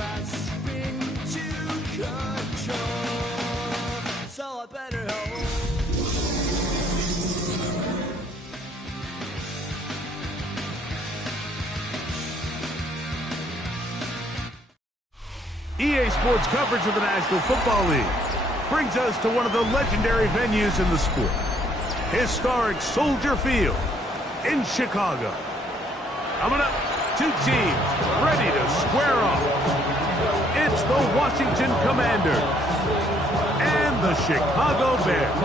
grasping to control, so I better hold. EA Sports coverage of the National Football League brings us to one of the legendary venues in the sport, historic Soldier Field in Chicago. Coming up, two teams ready to square off. It's the Washington Commanders and the Chicago Bears.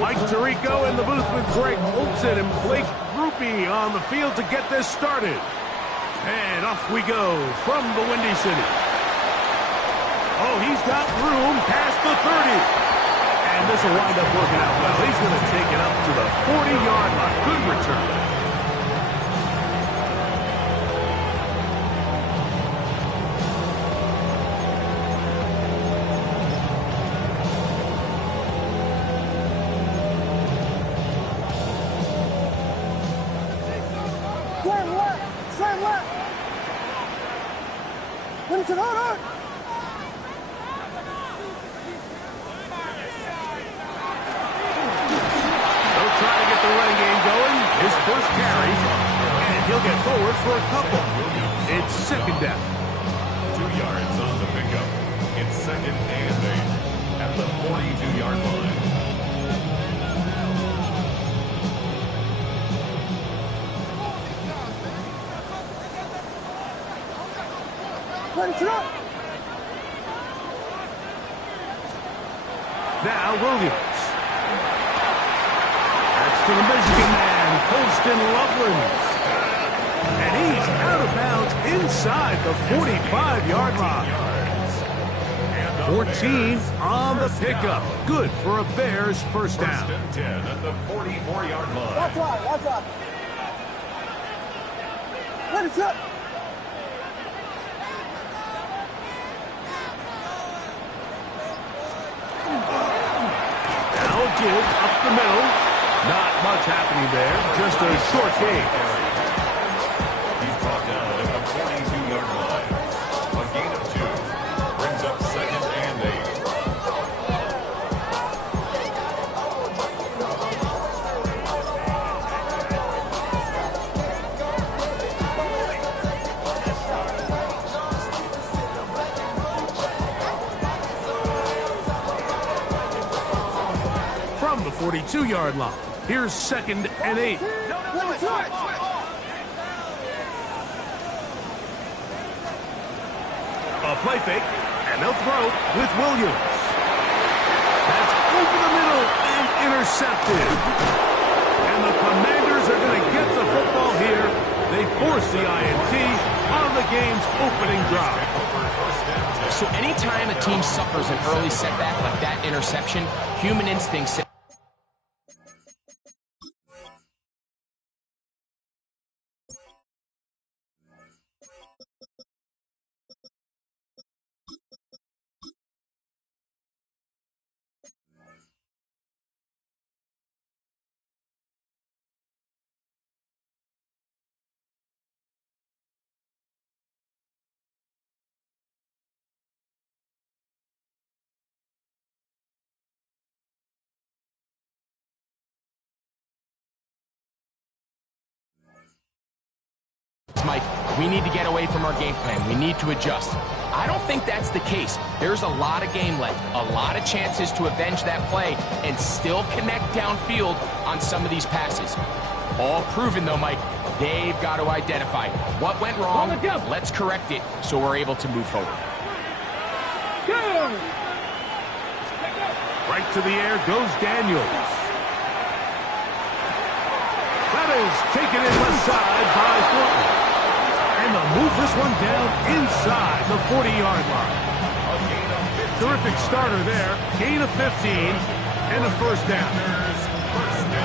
Mike Tirico in the booth with Greg Olson and Blake Grupe on the field to get this started. And off we go from the Windy City. Oh, he's got room past the 30. And this will wind up working out well. He's going to take it up to the 40-yard line. Good return. For a couple. It's second down. 2 yards on the pickup. It's second and 8 at the 42-yard line. Now Williams. That's to the Michigan man, Colston Loveland. And he's out of bounds inside the 45-yard line. 14 on the pickup. Good for a Bears first down. First and 10 at the 44-yard line. That's right. Let it up. Now a give up the middle. Not much happening there. Just a short gain. He's brought down at the 42-yard line. A gain of 2 brings up second and 8. From the 42-yard line, here's second and 8. A play fake, and they'll throw with Williams. That's over the middle and intercepted. And the Commanders are going to get the football here. They force the INT on the game's opening drive. So anytime a team suffers an early setback like that interception, human instinct says, Mike, we need to get away from our game plan. We need to adjust. I don't think that's the case. There's a lot of game left, a lot of chances to avenge that play and still connect downfield on some of these passes. All proven, though, Mike. They've got to identify what went wrong. Let's correct it so we're able to move forward. Right to the air goes Daniels. That is taken in left side by Thornton. And they'll move this one down inside the 40-yard line. Terrific starter there. Gain of 15 and a first down.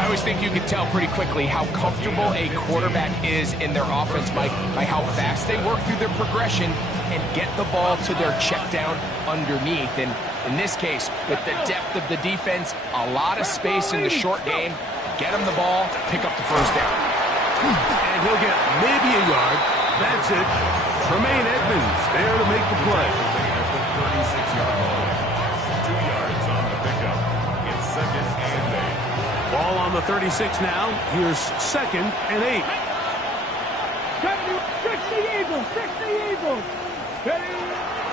always think you can tell pretty quickly how comfortable a quarterback is in their offense, Mike, by how fast they work through their progression and get the ball to their check down underneath. And in this case, with the depth of the defense, a lot of space in the short game, get him the ball, pick up the first down. And he'll get maybe a yard. That's it. Tremaine Edmonds there to make the play. At the 36-yard line. 2 yards on the pickup. It's 2nd and 8. Ball on the 36 now. Here's 2nd and 8. 60 Eagles, 60 Eagles.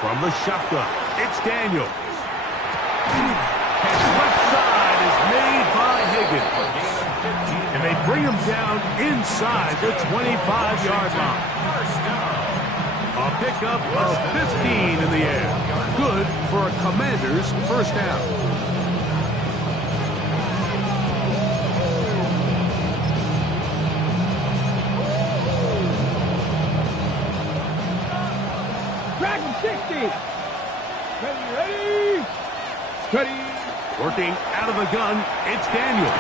From the shotgun, it's Daniels. And left side is made by Higgins. And they bring him down inside the 25-yard line. A pickup of 15 in the air. Good for a Commander's first down. Dragon 60. Ready. Steady. Working out of the gun, it's Daniels.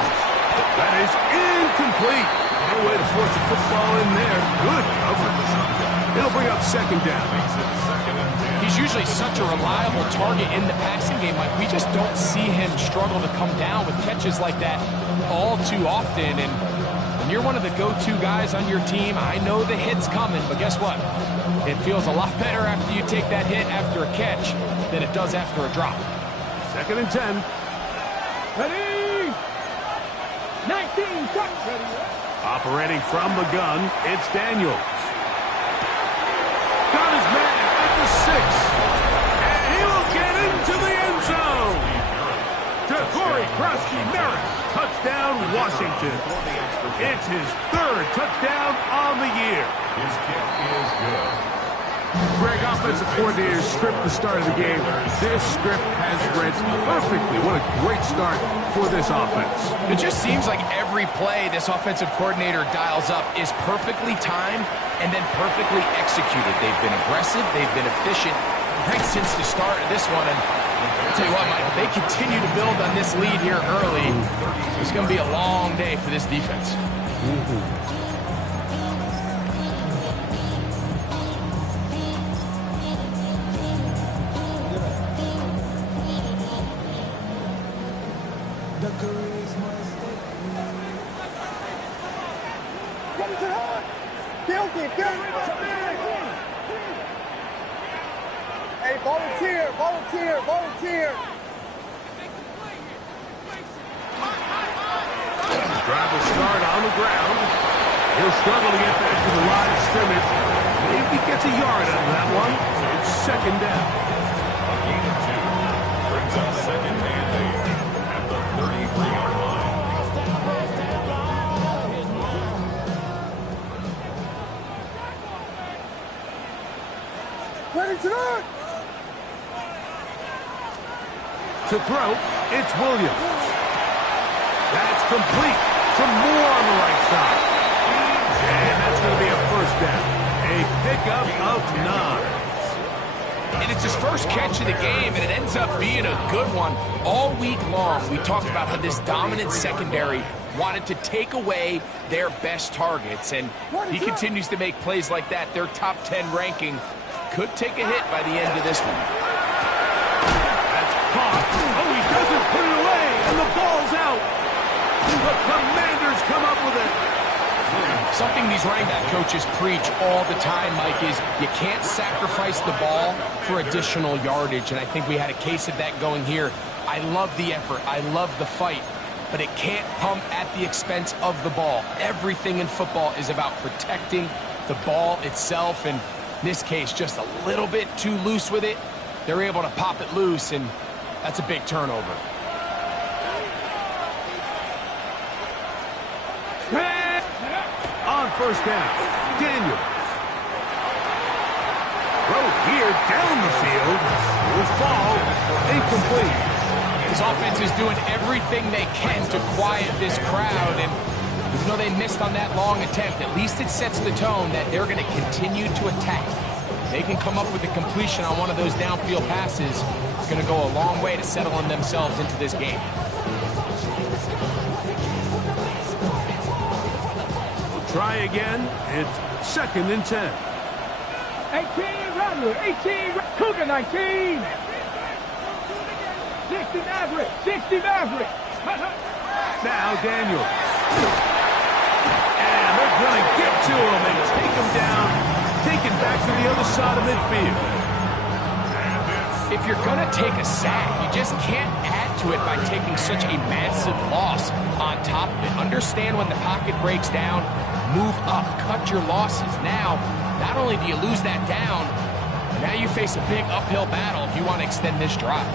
That is incomplete. No way to force the football in there. Good coverage. It'll bring up 2nd down. He's usually such a reliable target in the passing game. Like, we just don't see him struggle to come down with catches like that all too often. And when you're one of the go-to guys on your team, I know the hit's coming, but guess what? It feels a lot better after you take that hit after a catch than it does after a drop. 2nd and 10. Ready. 19. Shot. Ready. Operating from the gun, it's Daniels. Got his man at the 6. And he will get into the end zone. Ja'Cory Krosky-Merritt. Touchdown, Washington. It's his 3rd touchdown on the year. His kick is good. Greg, offensive coordinator script the start of the game. This script has read perfectly. What a great start for this offense. It just seems like every play this offensive coordinator dials up is perfectly timed and then perfectly executed. They've been aggressive, they've been efficient right since the start of this one. And I'll tell you what, Mike, they continue to build on this lead here early. It's going to be a long day for this defense. Hey, volunteer, volunteer, volunteer. Drive will start on the ground. He'll struggle to get back to the line of scrimmage. Maybe gets a yard out of that one. It's 2nd down. A gain of 2. Brings up 2nd and 8. At the 33-yard line. Ready to run. To throw, it's Williams. That's complete. Some more on the right side. And that's going to be a first down. A pickup of 9. And it's his first catch of the game, and it ends up being a good one. All week long, we talked about how this dominant secondary wanted to take away their best targets, and he continues to make plays like that. Their top 10 ranking could take a hit by the end of this one. That's caught. Oh, he doesn't put it away, and the ball's out. The Commanders come up with it. Something these running back coaches preach all the time, Mike, is you can't sacrifice the ball for additional yardage, and I think we had a case of that going here. I love the effort. I love the fight, but it can't come at the expense of the ball. Everything in football is about protecting the ball itself, and in this case, just a little bit too loose with it. They're able to pop it loose, and that's a big turnover. On first down, Daniels. Throw here down the field. Will fall. Incomplete. This offense is doing everything they can to quiet this crowd, and even though they missed on that long attempt, at least it sets the tone that they're going to continue to attack. They can come up with a completion on one of those downfield passes. It's going to go a long way to settling themselves into this game. try again. It's 2nd and 10. 18 Rattler, 18 Cougar 19. 60 Maverick, 60 Maverick. Now Daniels. And they're going to get to him and take him down, take it back to the other side of midfield. If you're going to take a sack, you just can't add to it by taking such a massive loss on top of it. Understand when the pocket breaks down, move up, cut your losses. Now, not only do you lose that down, but now you face a big uphill battle if you want to extend this drive.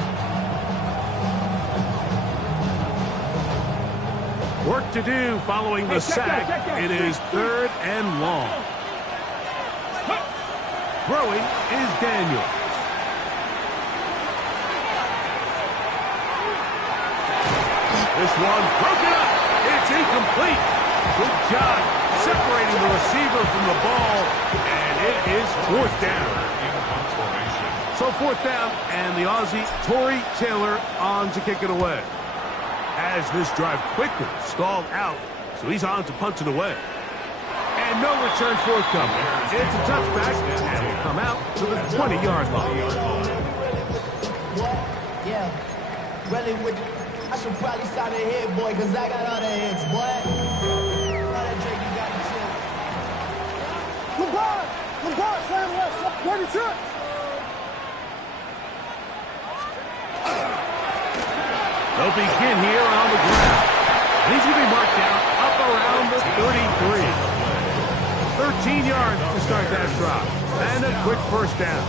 Work to do following the sack. It is 3rd and long. Throwing is Daniel. This one broken up. It's incomplete. Good job separating the receiver from the ball, and it is 4th down. So 4th down, and the Aussie, Torrey Taylor, on to kick it away. As this drive quickly stalled out, so he's on to punch it away. And no return forthcoming. It's a touchback, and will come out to the 20-yard line. Yeah, really with I should probably start a hit, boy, because I got all the hits, boy. All that Drake, you got the shit. LeBron, slam left, 36. They'll begin here on the ground. And he's going to be marked down up around the 33. 13 yards to start that drop. And a quick 1st down.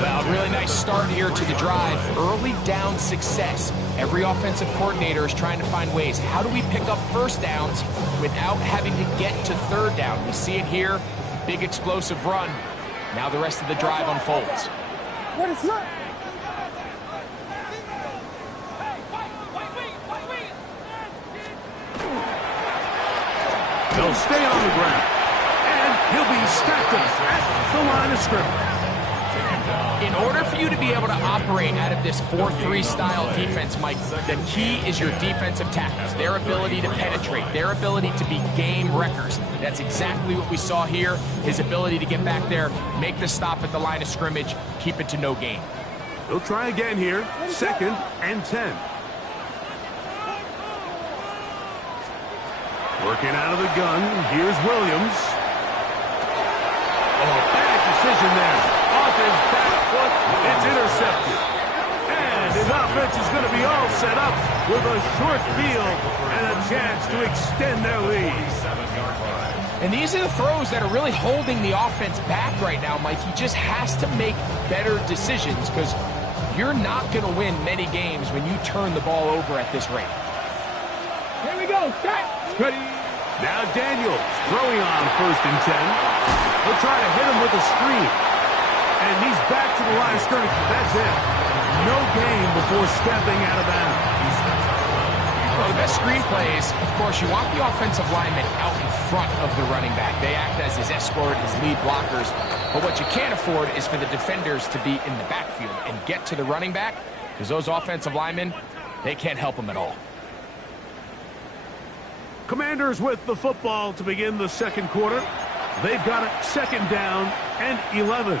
Well, really nice start here to the drive. Early down success. Every offensive coordinator is trying to find ways. How do we pick up 1st downs without having to get to 3rd down? We see it here. Big explosive run. Now the rest of the drive unfolds. What is that? They'll stay on the ground. And he'll be stacked up at the line of scrimmage. In order for you to be able to operate out of this 4-3 style defense, Mike, the key is your defensive tackles, their ability to penetrate, their ability to be game wreckers. That's exactly what we saw here, his ability to get back there, make the stop at the line of scrimmage, keep it to no gain. They'll try again here, 2nd and 10. Working out of the gun, here's Williams. Oh, bad decision there. Off his back foot, it's intercepted. And his offense is going to be all set up with a short field and a chance to extend their lead. And these are the throws that are really holding the offense back right now, Mike. He just has to make better decisions because you're not going to win many games when you turn the ball over at this rate. Here we go, set. Ready. Now Daniels throwing on 1st and 10. He'll try to hit him with a screen. And he's back to the line of scrimmage. That's it. No gain before stepping out of bounds. Well, the best screen plays, of course, you want the offensive lineman out in front of the running back. They act as his escort, his lead blockers. But what you can't afford is for the defenders to be in the backfield and get to the running back because those offensive linemen, they can't help him at all. Commanders with the football to begin the 2nd quarter. They've got it 2nd down and 11.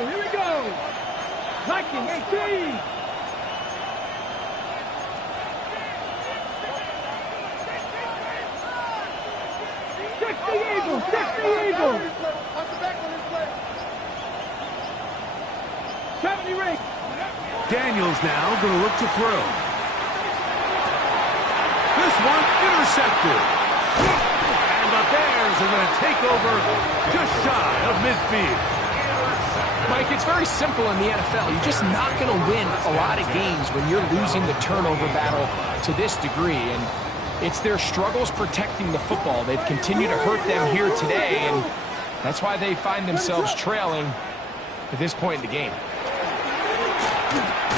Here we go. Viking 18. Check the Eagle. Daniels now going to look to throw. This one intercepted. And the Bears are going to take over just shy of midfield. Mike, it's very simple in the NFL. You're just not going to win a lot of games when you're losing the turnover battle to this degree. And it's their struggles protecting the football. They've continued to hurt them here today, and that's why they find themselves trailing at this point in the game.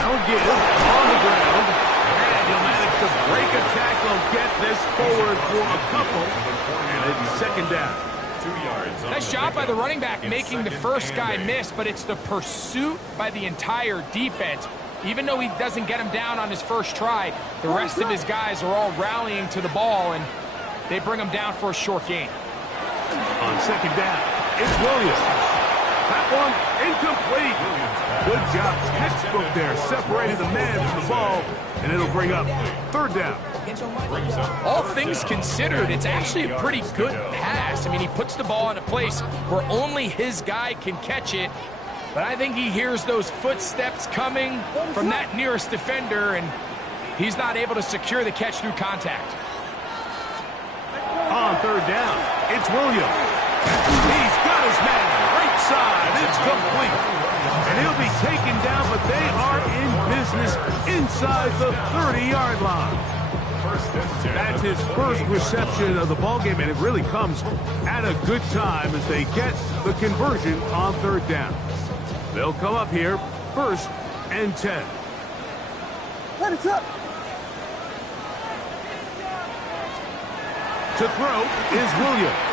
Now give on the ground, and he'll manage to break a tackle, get this forward for a couple, and it's second down. 2 yards. Nice job by the running back making the first guy miss, but it's the pursuit by the entire defense. Even though he doesn't get him down on his first try, the rest of his guys are all rallying to the ball, and they bring him down for a short gain. On second down, it's Williams. That one incomplete. Good job, textbook there, separating the man from the ball, and it'll bring up third down. All things considered, it's actually a pretty good pass. I mean, he puts the ball in a place where only his guy can catch it, but I think he hears those footsteps coming from that nearest defender, and he's not able to secure the catch through contact. On third down, it's Williams. He's got his man, right side, it's complete. And he'll be taken down, but they are in business inside the 30-yard line. That's his first reception of the ballgame, and it really comes at a good time as they get the conversion on third down. They'll come up here, 1st and 10. Let it up. To throw is Williams.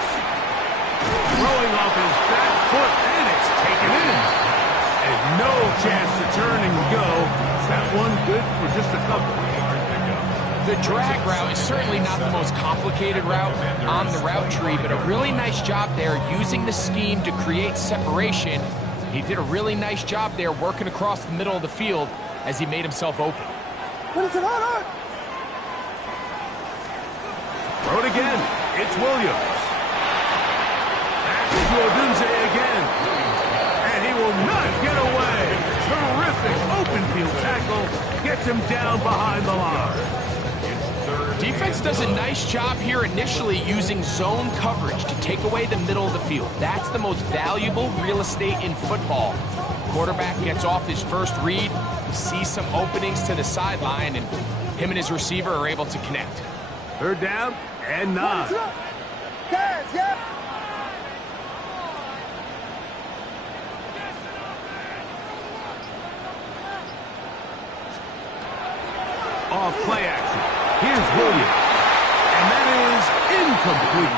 Throwing off his back foot, and it's taken in. And no chance to turn and go. That one good for just a couple. The drag route is certainly not the most complicated route on the route tree, but a really nice job there using the scheme to create separation. He did a really nice job there working across the middle of the field as he made himself open. What is it on? Throw it again. It's Williams. Back to Odunze again. And he will not get away. Terrific open field tackle. Gets him down behind the line. Defense does a nice job here initially using zone coverage to take away the middle of the field. That's the most valuable real estate in football. Quarterback gets off his first read, he sees some openings to the sideline, and him and his receiver are able to connect. Third down and 9. Off play action. Here's Williams. And that is incomplete.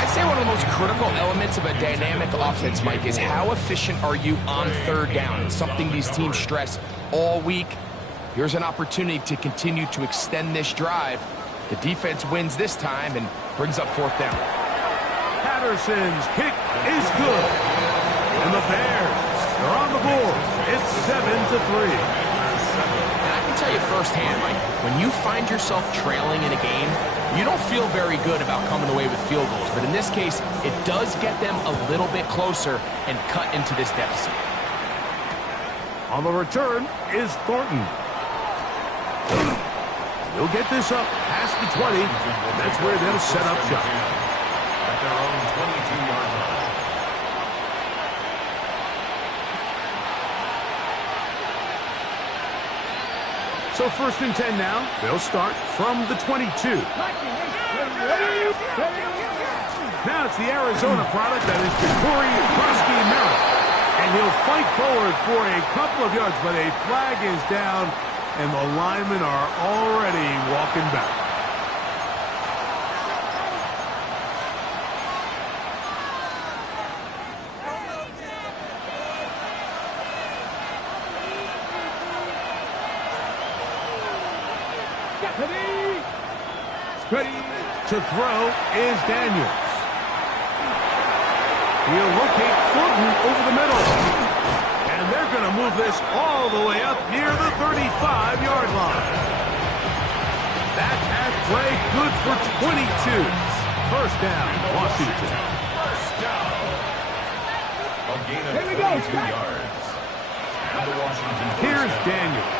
I'd say one of the most critical elements of a dynamic offense, Mike, is how efficient are you on third down? It's something these teams stress all week. Here's an opportunity to continue to extend this drive. The defense wins this time and brings up fourth down. Patterson's kick is good. And the Bears are on the board. It's 7-3. And I can tell you firsthand, Mike, when you find yourself trailing in a game, you don't feel very good about coming away with field goals. But in this case, it does get them a little bit closer and cut into this deficit. On the return is Thornton. He'll get this up past the 20. That's where they'll set up shop. At their own 22-yard line. So 1st and 10 now. They'll start from the 22. Now it's the Arizona product that is Corey Krosky-Merritt. And he'll fight forward for a couple of yards, but a flag is down, and the linemen are already walking back. Ready. To throw is Daniels. He'll locate Thornton over the middle. And they're going to move this all the way up near the 35-yard line. That pass play good for 22. First down, Washington. First down. A gain of Here we go, 22 Scott. yards. And the Washington first Here's down. Daniels.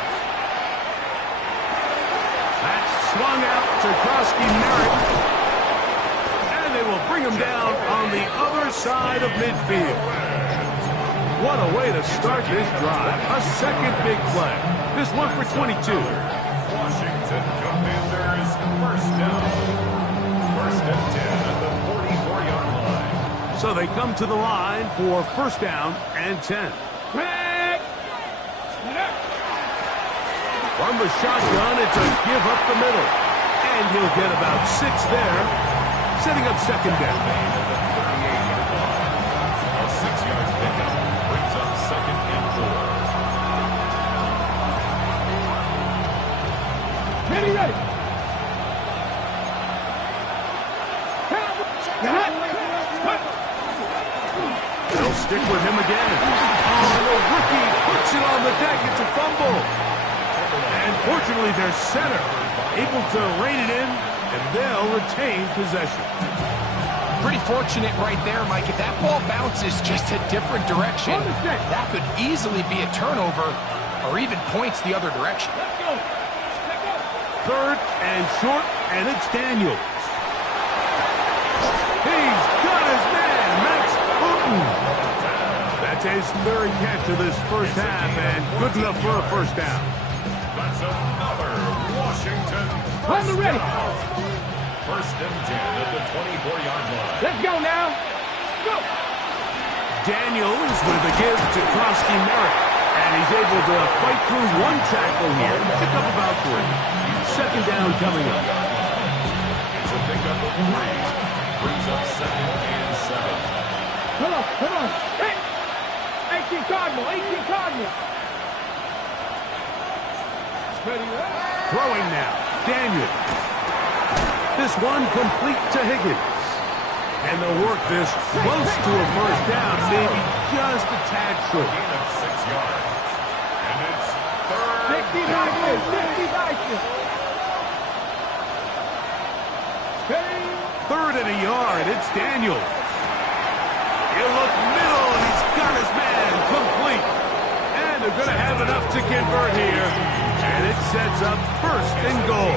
That's swung out to Krosky-Merritt. And they will bring him down on the other side of midfield. What a way to start this drive. A second big play. This one for 22. Washington Commanders first down. First and 10 at the 44-yard line. So they come to the line for first down and 10. From From the shotgun, it's a give up the middle. And he'll get about 6 there, setting up second down. A 6-yard pickup brings up second and 4. Ready. They'll stick with him again. Oh, the rookie puts it on the deck. It's a fumble. And fortunately, their center able to rein it in, and they'll retain possession. Pretty fortunate right there, Mike. If that ball bounces just a different direction, that could easily be a turnover or even points the other direction. Third and short, and it's Daniels. He's got his man, Max Houghton. That's his third catch of this first half, and good enough for a first down. That's another Washington On the ready. First and 10 at the 24-yard line. Let's go now. Go. Daniels with a give to Krosky Merritt, and he's able to fight through one tackle here, pick up about 3. Second down coming up. It's a pickup of 3. Brings up second and 7. Come on. Hey. 18 Cardinal. Ready. Throwing now, Daniels. This one complete to Higgins. And they'll work this close to a first down, maybe just a tad short. Gain of 6 yards. And it's third. 60 Third and a yard, it's Daniels. You look middle, and he's got his man complete. And they're going to have enough to convert here. And it sets up first and goal.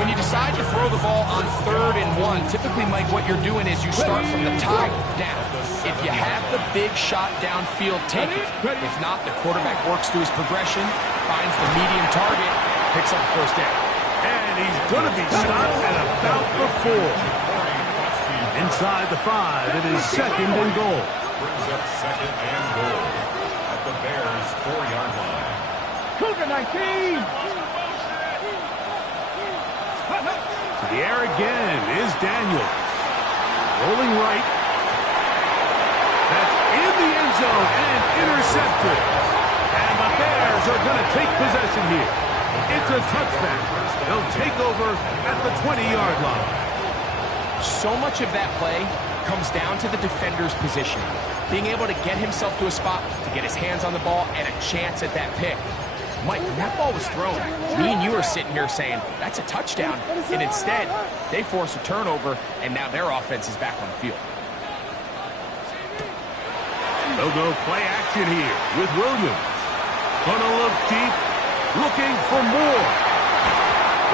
When you decide to throw the ball on 3rd and 1, typically, Mike, what you're doing is you start from the top down. If you have the big shot downfield, take it. If not, the quarterback works through his progression, finds the medium target, picks up the first down. And he's going to be stopped at about the 4. Inside the 5, it is second and goal. Brings up second and goal at the Bears' 4-yard line. Cougar 19. To the air again is Daniels. Rolling right. That's in the end zone and intercepted. And the Bears are going to take possession here. It's a touchback. They'll take over at the 20-yard line. So much of that play comes down to the defender's position. Being able to get himself to a spot, to get his hands on the ball, and a chance at that pick. Mike, when that ball was thrown, me and you are sitting here saying, that's a touchdown. And instead, they force a turnover, and now their offense is back on the field. They'll go play action here with Williams. Gonna look deep, looking for more.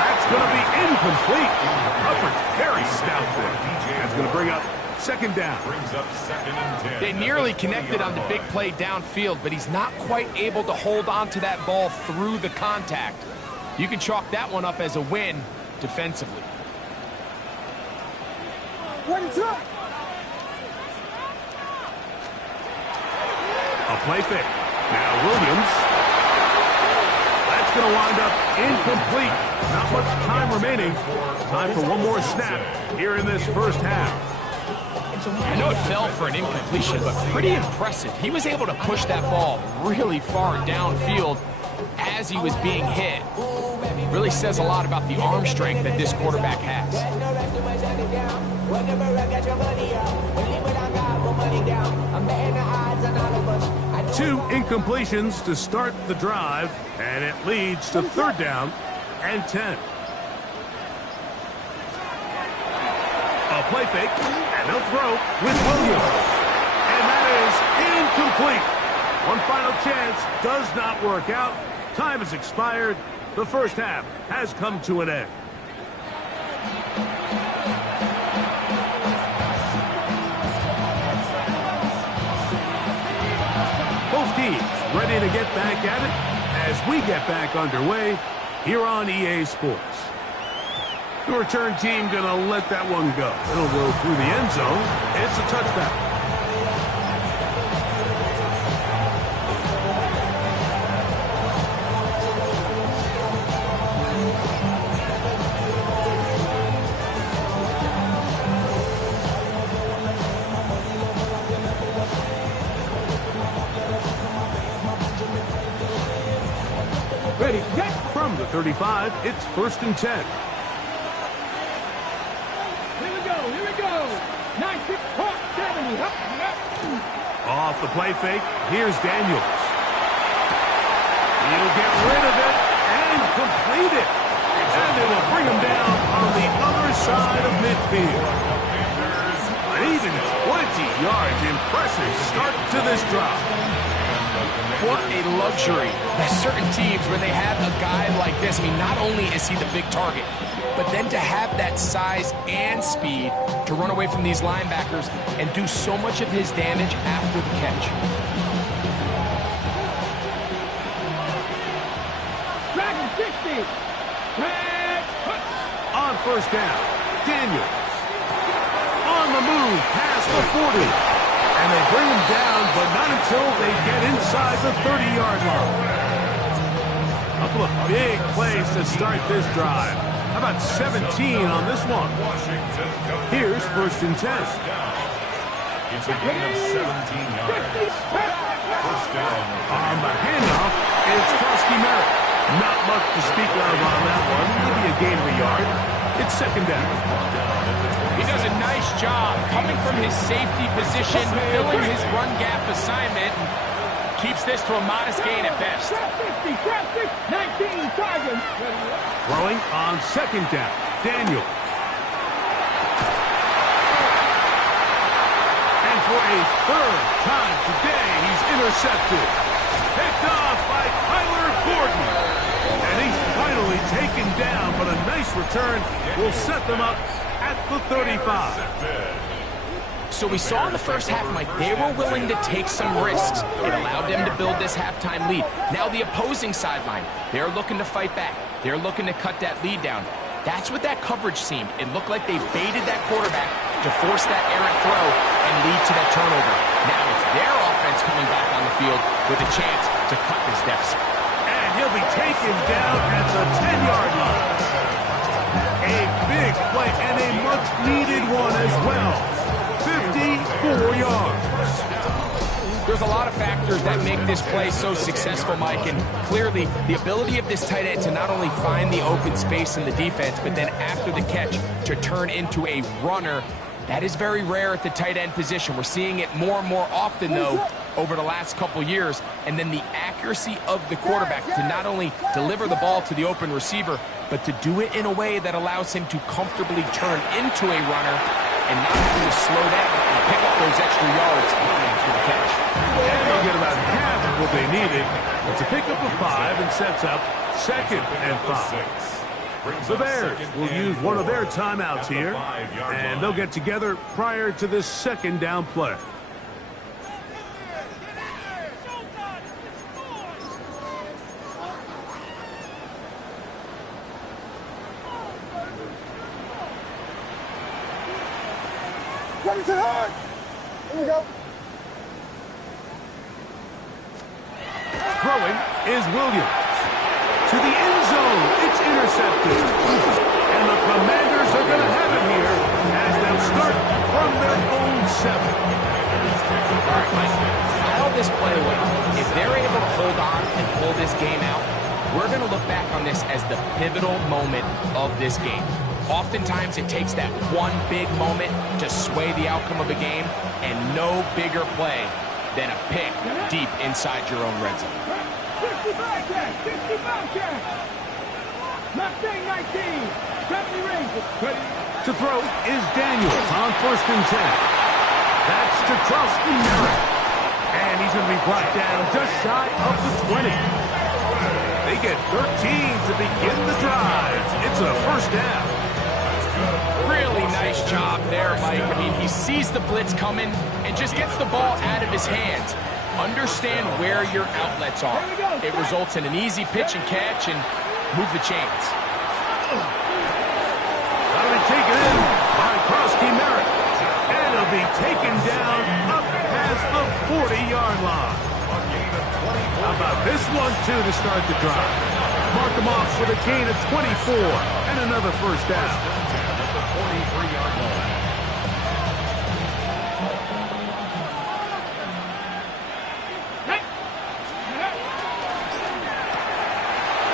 That's going to be incomplete. Coverage very stout there. That's going to bring up second down. Brings up second and 10. They nearly connected on the big play downfield, but he's not quite able to hold on to that ball through the contact. You can chalk that one up as a win defensively. What is up? A play fake. Now Williams. That's going to wind up incomplete. Not much time remaining. Time for one more snap here in this first half. I know it fell for an incompletion, but pretty impressive. He was able to push that ball really far downfield as he was being hit. Really says a lot about the arm strength that this quarterback has. 2 incompletions to start the drive, and it leads to third down and 10. A play fake, and they'll throw with Williams. And that is incomplete. One final chance does not work out. Time has expired. The first half has come to an end. Both teams ready to get back at it as we get back underway here on EA Sports. The return team going to let that one go. It'll go through the end zone. It's a touchback. 35, it's 1st and 10. Here we go. 96, 70. Up. Off the play fake, here's Daniels. He'll get rid of it and complete it. And they will bring him down on the other side of midfield. An even 20 yards. Impressive start to this drive. What a luxury. There's certain teams where they have a guy like this. I mean, not only is he the big target, but then to have that size and speed to run away from these linebackers and do so much of his damage after the catch. Dragon 60. On 1st down, Daniels. On the move, past the 40. And they bring him down, but not until they get inside the 30-yard line. A couple of big plays to start this drive. How about 17 on this one? Here's 1st and 10. It's a gain of 17 yards. 1st down. On the handoff, it's Ceml. Not much to speak of on that one. Maybe a gain of a yard. It's 2nd down. He does a nice job coming from his safety position, filling his run gap assignment, and keeps this to a modest gain at best. 50, 19, Sergeant. Throwing on 2nd down, Daniel. And for a 3rd time today, he's intercepted. Picked off by Kyler Gordon. And he's finally taken down, but a nice return will set them up at the 35. So we saw in the first half, Mike, they were willing to take some risks. It allowed them to build this halftime lead. Now the opposing sideline, they're looking to fight back. They're looking to cut that lead down. That's what that coverage seemed. It looked like they baited that quarterback to force that errant throw and lead to that turnover. Now it's their offense coming back on the field with a chance to cut this deficit. And he'll be taken down at the 10-yard line. A big play and a much-needed one as well. 54 yards. There's a lot of factors that make this play so successful, Mike, and clearly the ability of this tight end to not only find the open space in the defense, but then after the catch to turn into a runner. That is very rare at the tight end position. We're seeing it more and more often, though, over the last couple years. And then the accuracy of the quarterback to not only deliver the ball to the open receiver, but to do it in a way that allows him to comfortably turn into a runner and not having to slow down and pick up those extra yards after the catch. And they'll get about half of what they needed. It's a pickup of 5 and sets up 2nd and 5. The Bears will use one of their timeouts here, and they'll get together prior to this 2nd down play. Here we go. Throwing is Williams. To the end zone, it's intercepted. And the Commanders are going to have it here as they'll start from their own 7. All right, Mike, file this play away. If they're able to hold on and pull this game out, we're going to look back on this as the pivotal moment of this game. Oftentimes, it takes that one big moment to sway the outcome of a game, and no bigger play than a pick deep inside your own red zone. 65 check. Mustang 19. 70 range. To throw is Daniels on 1st and 10. That's to Ceml. And he's going to be brought down just shy of the 20. They get 13 to begin the drive. It's a 1st down. Really nice job there, Mike. I mean, he sees the blitz coming and just gets the ball out of his hands. Understand where your outlets are. It results in an easy pitch and catch and move the chains. That'll be taken in by Ceml. And it'll be taken down up past the 40-yard line. How about this one, too, to start the drive? Mark them off with a gain of 24 and another 1st down. 43-yard line.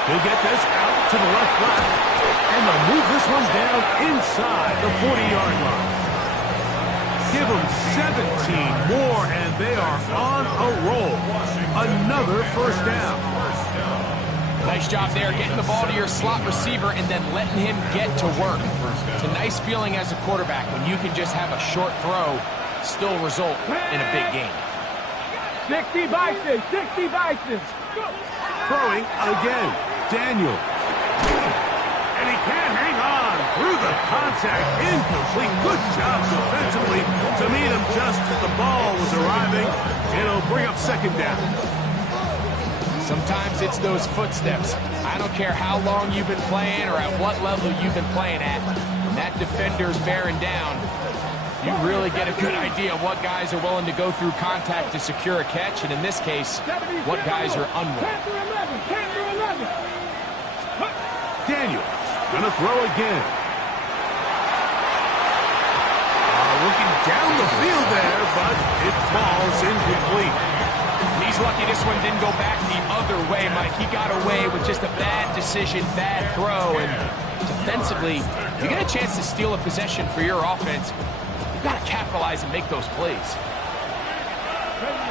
He'll get this out to to the left flat. And they'll move this one down inside the 40-yard line. Give them 17 more, and they are on a roll. Another first down. Nice job there, getting the ball to your slot receiver and then letting him get to work. It's a nice feeling as a quarterback when you can just have a short throw still result in a big game. 60 Bison, 60 Bison. Throwing again, Daniel. And he can't hang on through the contact. Incomplete. Good job defensively to meet him just as the ball was arriving. It'll bring up second down. Sometimes it's those footsteps. I don't care how long you've been playing or at what level you've been playing at. When that defender's bearing down, you really get a good idea of what guys are willing to go through contact to secure a catch, and in this case, what guys are unwilling. Daniels gonna throw again. Looking down the field there, but it falls incomplete. He's lucky this one didn't go back the other way, Mike. He got away with just a bad decision, bad throw, and defensively, you get a chance to steal a possession for your offense. You've got to capitalize and make those plays.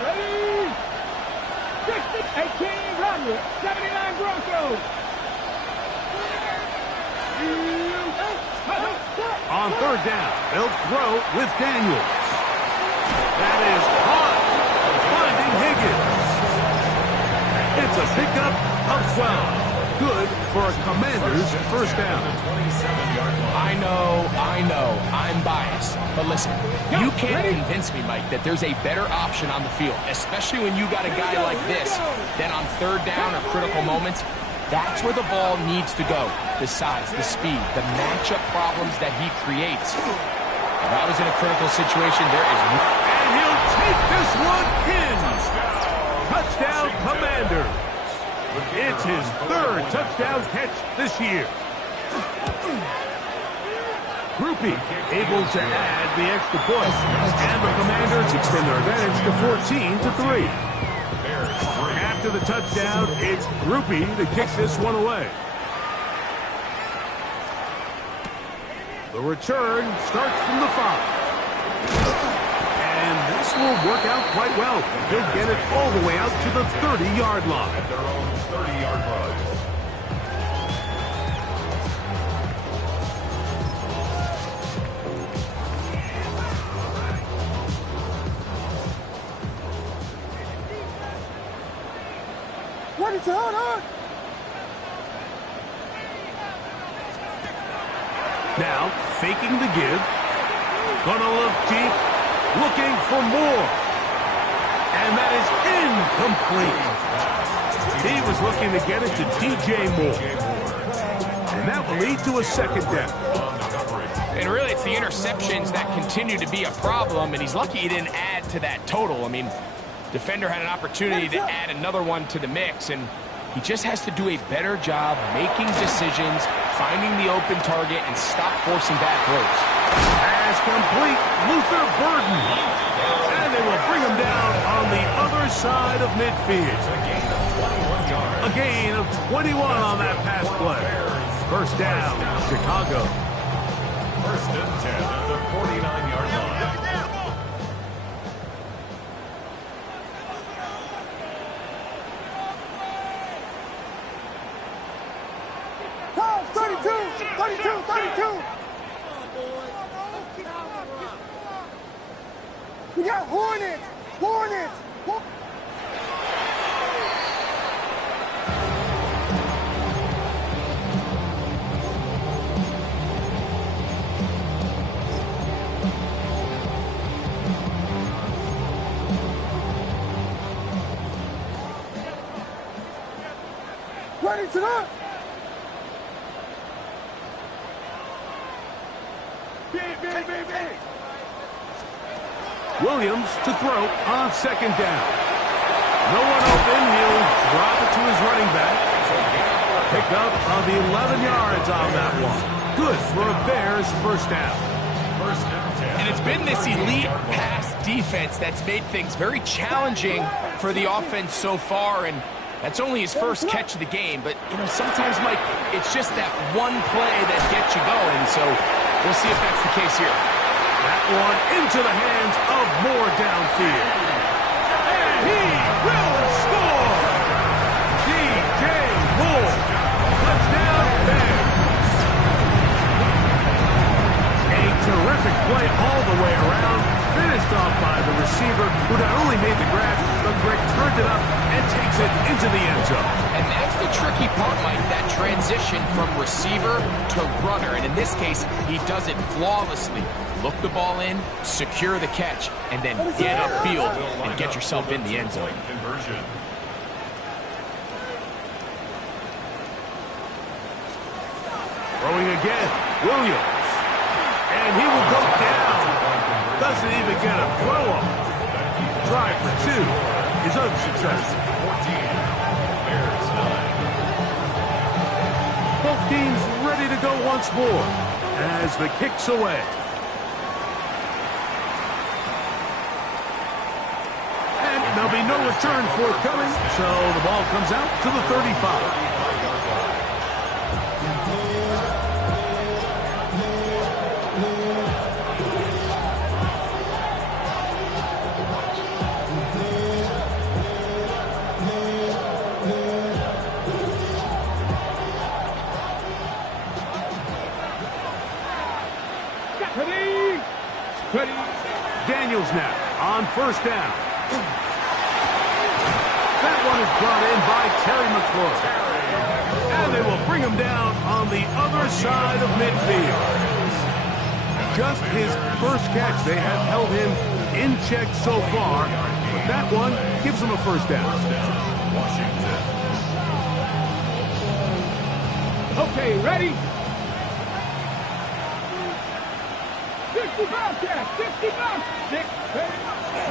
Ready? 18 Rodney, 79 Broncos. On third down, they'll throw with Daniels. That is caught. Finding Higgins. It's a pickup of 12. Good for a Commander's first down. I know, I'm biased. But listen, you can't convince me, Mike, that there's a better option on the field, especially when you got a guy like this, then on third down or critical moments, that's where the ball needs to go. The size, the speed, the matchup problems that he creates. If I was in a critical situation, there is no... And he'll take this one in. Touchdown, Commander. It's his third touchdown catch this year. Groupie able to add the extra point. And the Commanders extend their advantage to 14-3. After the touchdown, it's Groupie to kick this one away. The return starts from the 5. And this will work out quite well. He'll get it all the way out to the 30-yard line. At their own 30-yard line. What is on? Now, faking the give. Gonna look deep. Looking for more. And that is incomplete. He was looking to get it to DJ Moore. And that will lead to a second down. And really, it's the interceptions that continue to be a problem, and he's lucky he didn't add to that total. I mean, defender had an opportunity to add another one to the mix, and he just has to do a better job making decisions, finding the open target, and stop forcing bad throws. Pass complete, Luther Burden. And they will bring him down on the other side of midfield. A gain of 21 on that pass play. First down, Chicago. First and 10 at the 49-yard line. Call 32. We got Hornets. Ready to go. Williams to throw on second down. No one open. He'll drop it to his running back. Pick up of 11 yards on that one. Good for a Bears first down. First and 10. And it's been this elite pass defense that's made things very challenging for the offense so far. And That's only his first catch of the game, but, you know, sometimes, Mike, it's just that one play that gets you going, so we'll see if that's the case here. That one into the hands of Moore downfield. And he will score! DJ Moore. Touchdown, Bears. A terrific play all the way around. Finished off by the receiver, who not only made the grab, but Greg turned it up and takes it into the end zone. And that's the tricky part, Mike, that transition from receiver to runner. And in this case, he does it flawlessly. Look the ball in, secure the catch, and then get upfield and get yourself in the end zone. Conversion. Throwing again, Williams. And he will go down. Doesn't even get a throw off. Try for two is unsuccessful. 14. Bears 9. Both teams ready to go once more as the kick's away. And there'll be no return forthcoming, so the ball comes out to the 35. Daniels now on first down. That one is brought in by Terry McLaurin. And they will bring him down on the other side of midfield. Just his first catch. They have held him in check so far, but that one gives him a first down. Washington. Okay, ready? 50 Bobcats, 50 Bobcats.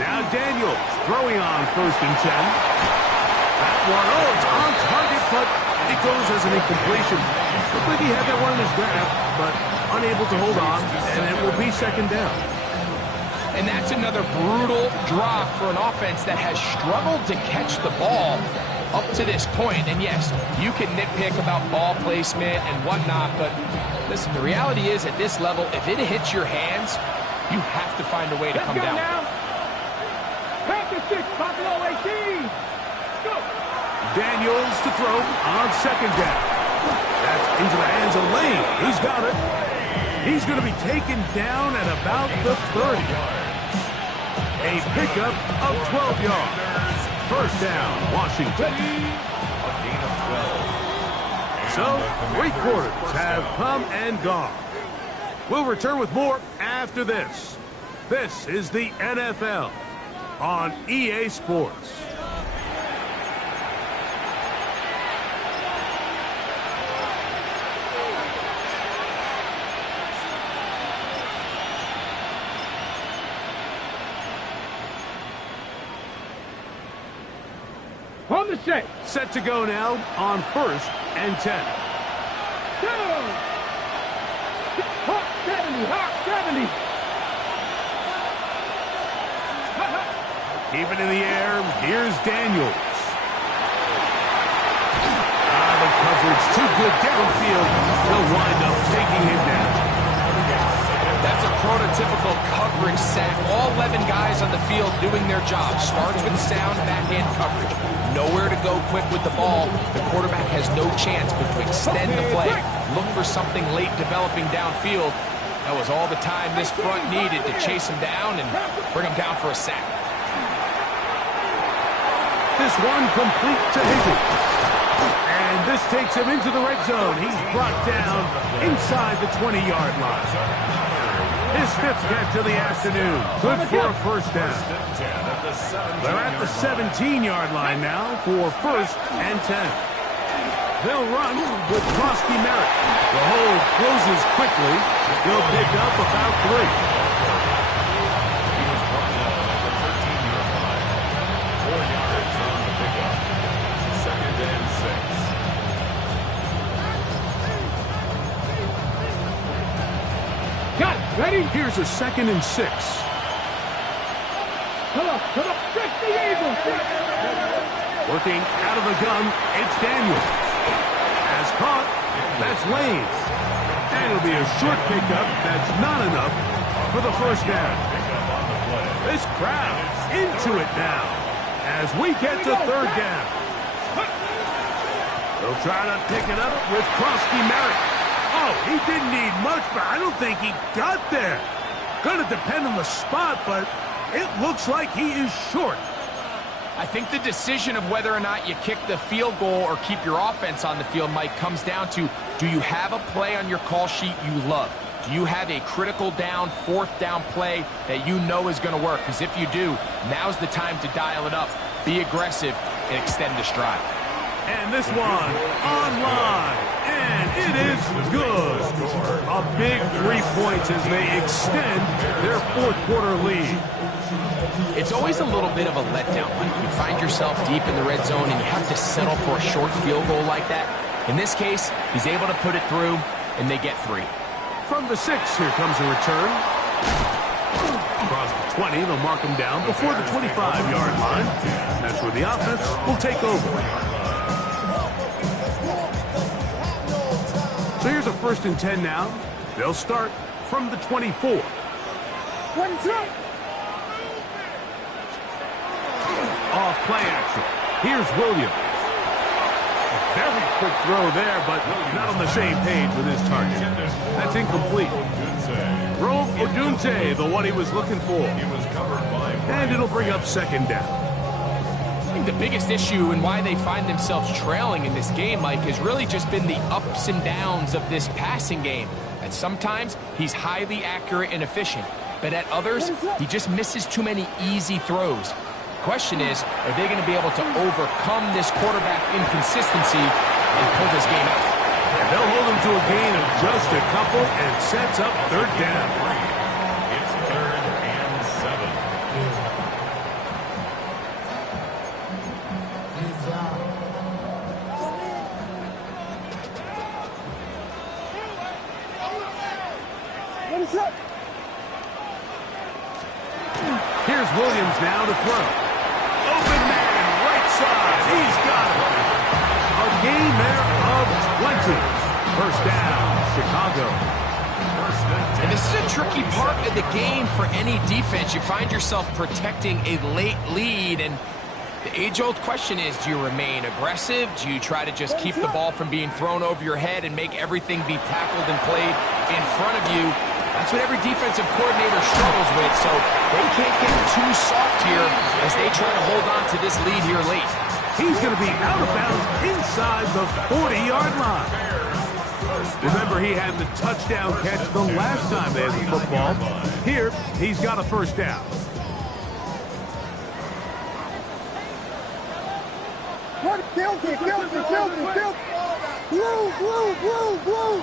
Now Daniels throwing on first and 10. That one, oh, it's on target, but it goes as an incompletion. Looked like he had that one in his grab, but unable to hold on, and it will be second down. And that's another brutal drop for an offense that has struggled to catch the ball up to this point. And yes, you can nitpick about ball placement and whatnot, but listen, the reality is at this level, if it hits your hands, you have to find a way to come down. Now. Pack 6, Buffalo 18. Go. Daniels to throw on second down. That's into the hands of Lane. He's got it. He's going to be taken down at about the 30. A pickup of 12 yards. First down, Washington. A gain of 12. So, 3 quarters have come and gone. We'll return with more after this. This is the NFL on EA Sports. On the set. Set to go now on first and 10. Down. Hawk 70, Hawk 70. Keep it in the air. Here's Daniels. The coverage too good downfield. He'll wind up taking him down. That's a prototypical coverage sack. All 11 guys on the field doing their job. Starts with sound backhand coverage. Nowhere to go quick with the ball. The quarterback has no chance but to extend the play. Look for something late developing downfield. That was all the time this front needed to chase him down and bring him down for a sack. This one complete to Higgins. And this takes him into the red zone. He's brought down inside the 20-yard line. His 5th catch of the afternoon. Good for a first down. They're at the 17-yard line now for first and 10. They'll run with Frosty Merritt. The hole closes quickly. He'll pick up about 3. He was brought down at the 13-yard line. 4 yards on the pickup. Second and 6. Got it. Ready? Here's a 2nd and 6. Come on. 60 Eagles. Working out of the gun, it's Daniels. As caught, that's Lane. And it'll be a short pickup that's not enough for the first down. This crowd into it now as we get to third down. They'll try to pick it up with Krosky Merritt. Oh, he didn't need much, but I don't think he got there. Gonna depend on the spot, but it looks like he is short. I think the decision of whether or not you kick the field goal or keep your offense on the field, Mike, comes down to, do you have a play on your call sheet you love? Do you have a critical down, fourth down play that you know is going to work? Because if you do, now's the time to dial it up, be aggressive, and extend this drive. And this one online, and it is good. A big 3 points as they extend their fourth quarter lead. It's always a little bit of a letdown, Mike. You find yourself deep in the red zone and you have to settle for a short field goal like that. In this case, he's able to put it through, and they get 3. From the 6, here comes a return. Across the 20, they'll mark him down before the 25-yard line. That's where the offense will take over. So here's a 1st and 10 now. They'll start from the 24. Off play action. Here's Williams. A very quick throw there, but not on the same page with his target. That's incomplete. Rome Odunze, the one he was looking for. And it'll bring up 2nd down. I think the biggest issue and why they find themselves trailing in this game, Mike, has really just been the ups and downs of this passing game. And sometimes he's highly accurate and efficient, but at others, he just misses too many easy throws. Question is, are they going to be able to overcome this quarterback inconsistency and pull this game out? And they'll hold him to a gain of just a couple and sets up 3rd down. It's 3rd and 7. Here's Williams now to throw. Open man, right side. He's got it. A gain there of 20. 1st down, Chicago. And this is a tricky part of the game for any defense. You find yourself protecting a late lead, and the age-old question is, do you remain aggressive? Do you try to just keep the ball from being thrown over your head and make everything be tackled and played in front of you? That's what every defensive coordinator struggles with, so they can't get too soft here as they try to hold on to this lead here late. He's going to be out of bounds inside the 40-yard line. Remember, he had the touchdown catch the last time they had the football. Here, he's got a 1st down. Guilty. Blue.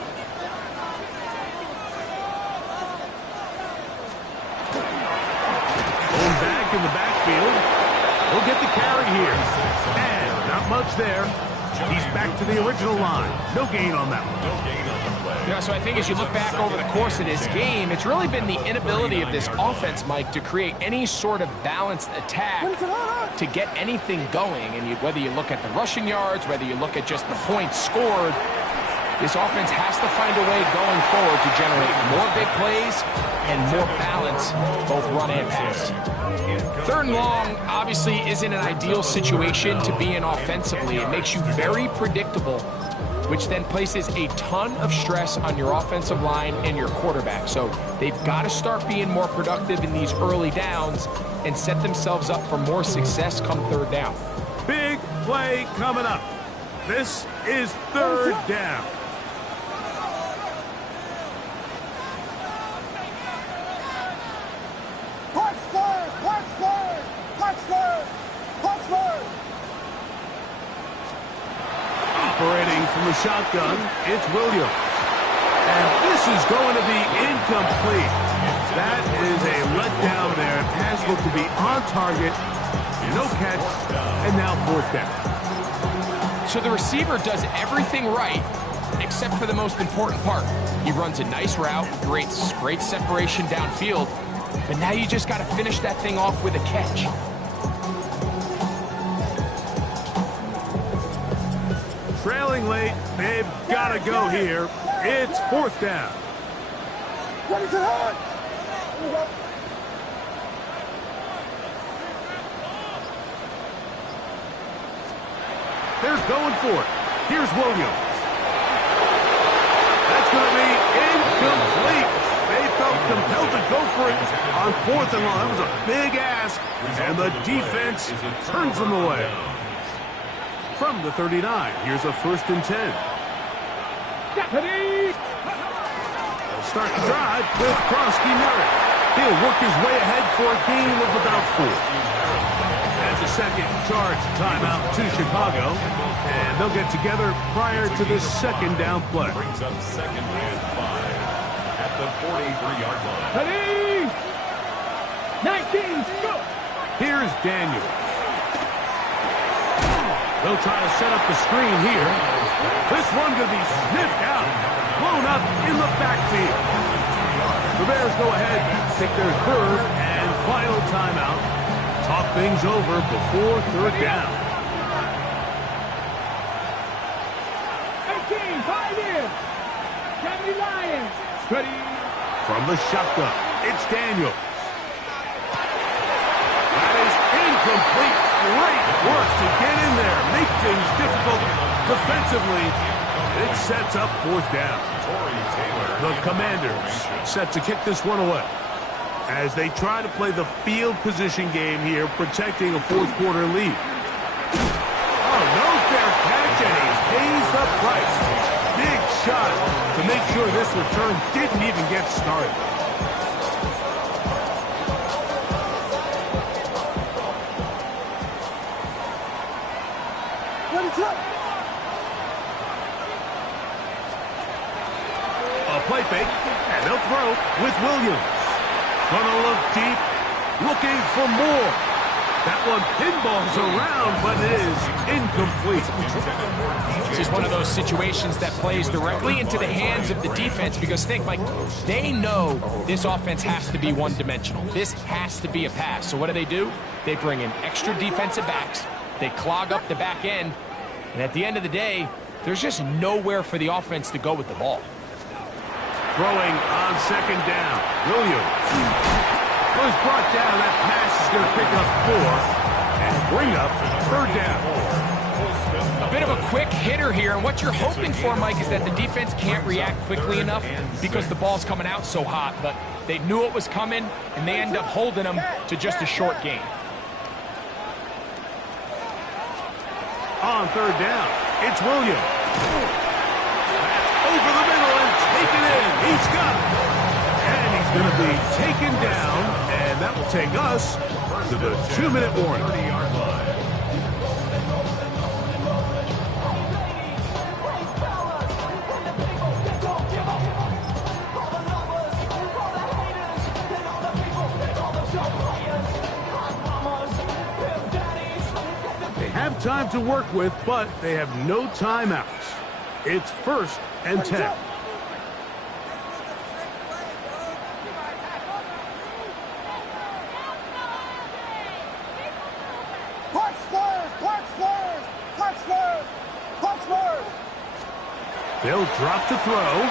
Back in the backfield. He'll get the carry here. And not much there. He's back to the original line. No gain on that one. Yeah, so I think as you look back over the course of this game, it's really been the inability of this offense, Mike, to create any sort of balanced attack to get anything going. And whether you look at the rushing yards, whether you look at just the points scored, this offense has to find a way going forward to generate more big plays and more balance, both run and pass. 3rd and long obviously isn't an ideal situation to be in offensively. It makes you very predictable, which then places a ton of stress on your offensive line and your quarterback. So they've got to start being more productive in these early downs and set themselves up for more success come 3rd down. Big play coming up. This is 3rd down. Operating from the shotgun, it's Williams. And this is going to be incomplete. That is a letdown there. Pass looked to be on target. No catch. And now 4th down. So the receiver does everything right, except for the most important part. He runs a nice route, creates great separation downfield, but now you just got to finish that thing off with a catch. running late. They've got to go here. It's 4th down. They're going for it. Here's Williams. That's going to be incomplete. They felt compelled to go for it on 4th and long. That was a big ask, and the defense turns them away. From the 39, here's a 1st and 10. They'll start the drive with Krosky Merritt. He'll work his way ahead for a gain of about 4. That's a second charge timeout to Chicago, and they'll get together prior to the 2nd down play. Brings up 2nd and 5 at the 43-yard line. Ready? 19, go! Here's Daniel. They'll try to set up the screen here. This one going to be sniffed out, blown up in the backfield. The Bears go ahead, take their 3rd and final timeout. Talk things over before 3rd down. 18, 5 in. 70 Lions. Ready? From the shotgun, it's Daniel. That is incomplete. Great work to get in there, make things difficult defensively. It sets up 4th down. The Commanders set to kick this one away as they try to play the field position game here, protecting a 4th quarter lead. Oh, no fair catch, and he pays the price. Big shot to make sure this return didn't even get started. A play fake, and they'll throw with Williams. Gonna look deep, looking for more. That one pinballs around, but it is incomplete. This is one of those situations that plays directly into the hands of the defense because think, Mike, they know this offense has to be one-dimensional. This has to be a pass. So what do? They bring in extra defensive backs. They clog up the back end. And at the end of the day, there's just nowhere for the offense to go with the ball. Throwing on 2nd down, Williams. Was brought down. That pass is going to pick up 4 and bring up 3rd down. A bit of a quick hitter here, and what you're hoping for, Mike, is that the defense can't react quickly enough because the ball's coming out so hot, but they knew it was coming, and they end up holding them to just a short gain. On 3rd down, it's Williams. That's over the middle and taken in. He's got it. And he's going to be taken down, and that will take us to the 2-minute warning. They have time to work with, but they have no timeouts. It's 1st and 10. They'll drop to throw.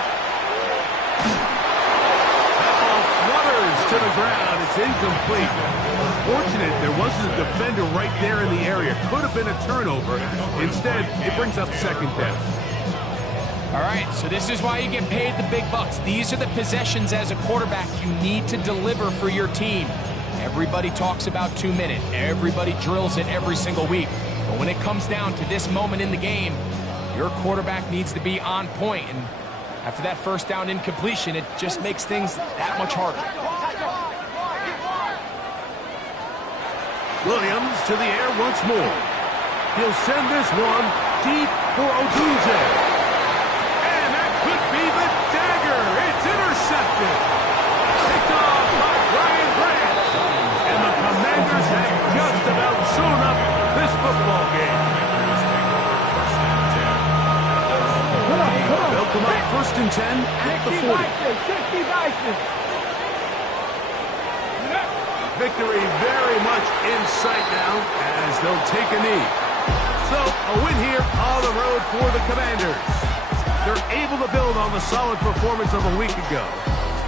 That ball flutters to the ground. It's incomplete. Unfortunate there wasn't a defender right there in the area. Could have been a turnover. Instead, it brings up 2nd down. All right, so this is why you get paid the big bucks. These are the possessions as a quarterback you need to deliver for your team. Everybody talks about 2-minute. Everybody drills it every single week. But when it comes down to this moment in the game, your quarterback needs to be on point, and after that 1st down incompletion, it just makes things that much harder. Williams to the air once more. He'll send this one deep for Odunze. And that could be the dagger. It's intercepted. Picked off by Brian Grant. And the Commanders have just about sewn up this football game. They'll come up 1st and 10 at the 40. Victory very much in sight now as they'll take a knee. So, a win here on the road for the Commanders. They're able to build on the solid performance of a week ago.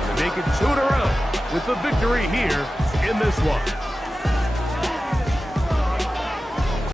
They're making 2 in a row with the victory here in this one.